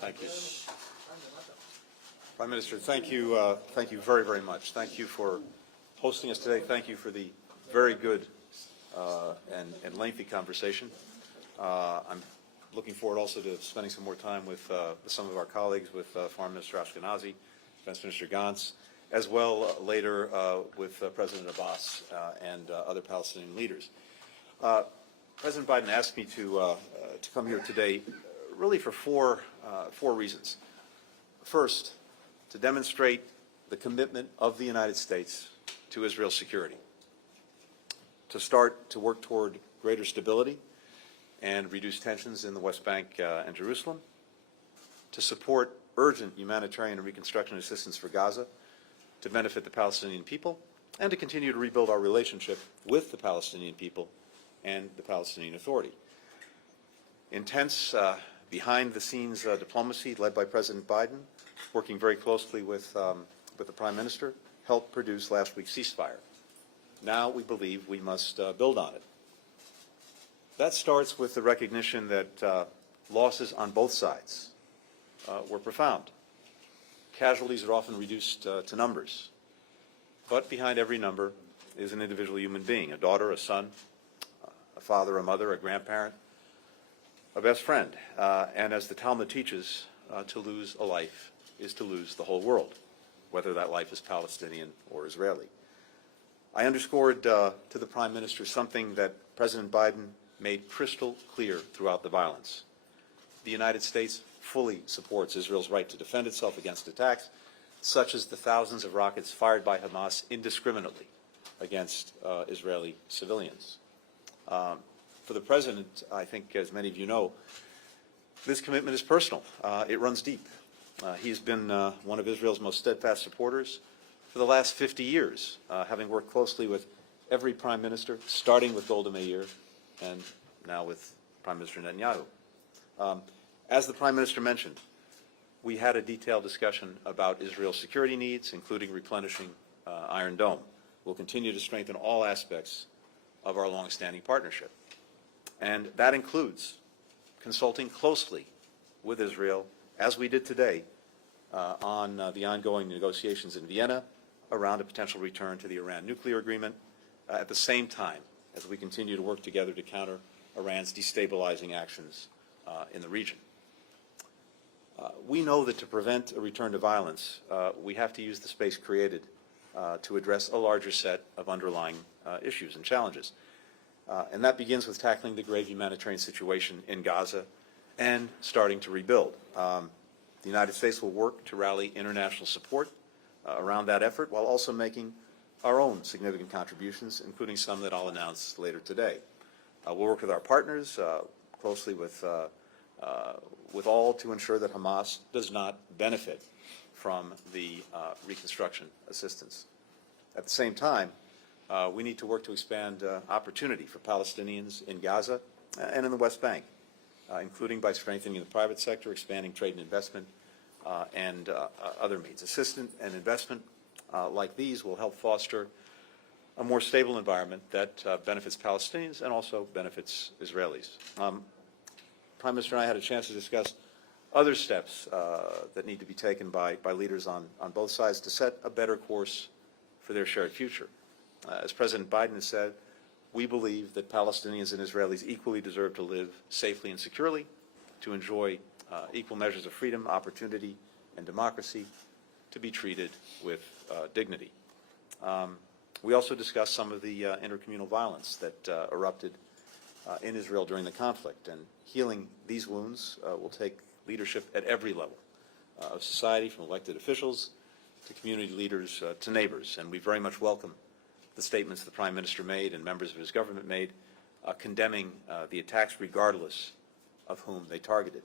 Thank you. Prime Minister, thank you very, very much. Thank you for hosting us today. Thank you for the very good and lengthy conversation. I'm looking forward also to spending some more time with some of our colleagues, with Foreign Minister Ashkenazi, Defense Minister Gantz, as well later with President Abbas and other Palestinian leaders. President Biden asked me to come here today really for four reasons. First, to demonstrate the commitment of the United States to Israel's security, to start to work toward greater stability and reduce tensions in the West Bank and Jerusalem, to support urgent humanitarian and reconstruction assistance for Gaza, to benefit the Palestinian people, and to continue to rebuild our relationship with the Palestinian people and the Palestinian Authority. Intense, behind-the-scenes diplomacy led by President Biden, working very closely with the Prime Minister, helped produce last week's ceasefire. Now we believe we must build on it. That starts with the recognition that losses on both sides were profound. Casualties are often reduced to numbers, but behind every number is an individual human being, a daughter, a son, a father, a mother, a grandparent, a best friend. And as the Talmud teaches, to lose a life is to lose the whole world, whether that life is Palestinian or Israeli. I underscored to the Prime Minister something that President Biden made crystal clear throughout the violence. The United States fully supports Israel's right to defend itself against attacks, such as the thousands of rockets fired by Hamas indiscriminately against Israeli civilians. For the President, I think, as many of you know, this commitment is personal. It runs deep. He's been one of Israel's most steadfast supporters for the last 50 years, having worked closely with every Prime Minister, starting with Golda Meir and now with Prime Minister Netanyahu. As the Prime Minister mentioned, we had a detailed discussion about Israel's security needs, including replenishing Iron Dome. We'll continue to strengthen all aspects of our long-standing partnership. And that includes consulting closely with Israel, as we did today, on the ongoing negotiations in Vienna around a potential return to the Iran nuclear agreement, at the same time as we continue to work together to counter Iran's destabilizing actions in the region. We know that to prevent a return to violence, we have to use the space created to address a larger set of underlying issues and challenges. And that begins with tackling the grave humanitarian situation in Gaza and starting to rebuild. The United States will work to rally international support around that effort, while also making our own significant contributions, including some that I'll announce later today. We'll work with our partners closely with all to ensure that Hamas does not benefit from the reconstruction assistance. At the same time, we need to work to expand opportunity for Palestinians in Gaza and in the West Bank, including by strengthening the private sector, expanding trade and investment, and other means. Assistance and investment like these will help foster a more stable environment that benefits Palestinians and also benefits Israelis. Prime Minister and I had a chance to discuss other steps that need to be taken by leaders on both sides to set a better course for their shared future. As President Biden has said, we believe that Palestinians and Israelis equally deserve to live safely and securely, to enjoy equal measures of freedom, opportunity, and democracy, to be treated with dignity. We also discussed some of the intercommunal violence that erupted in Israel during the conflict, and healing these wounds will take leadership at every level of society, from elected officials to community leaders to neighbors. And we very much welcome the statements the Prime Minister made and members of his government made, condemning the attacks regardless of whom they targeted.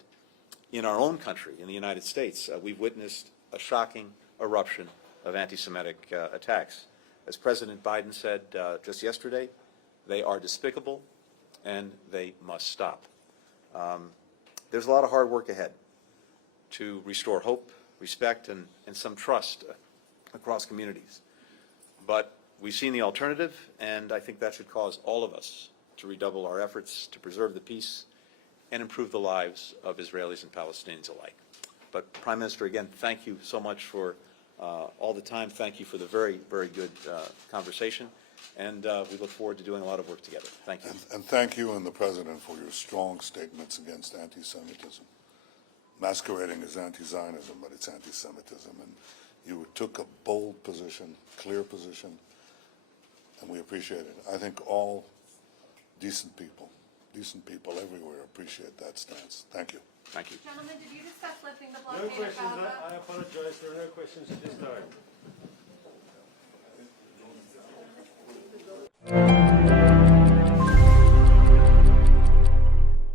In our own country, in the United States, we've witnessed a shocking eruption of anti-Semitic attacks. As President Biden said just yesterday, they are despicable and they must stop. There's a lot of hard work ahead to restore hope, respect, and some trust across communities. But we've seen the alternative, and I think that should cause all of us to redouble our efforts to preserve the peace and improve the lives of Israelis and Palestinians alike. But Prime Minister, again, thank you so much for all the time. Thank you for the very, very good conversation. And we look forward to doing a lot of work together. Thank you. And thank you and the President for your strong statements against anti-Semitism. Masquerading as anti-Zionism, but it's anti-Semitism. And you took a bold position, clear position, and we appreciate it. I think all decent people everywhere appreciate that stance. Thank you. Thank you. Gentlemen, did you discuss lifting the No blockade of questions. Gaza? I apologize. There are no questions at this time.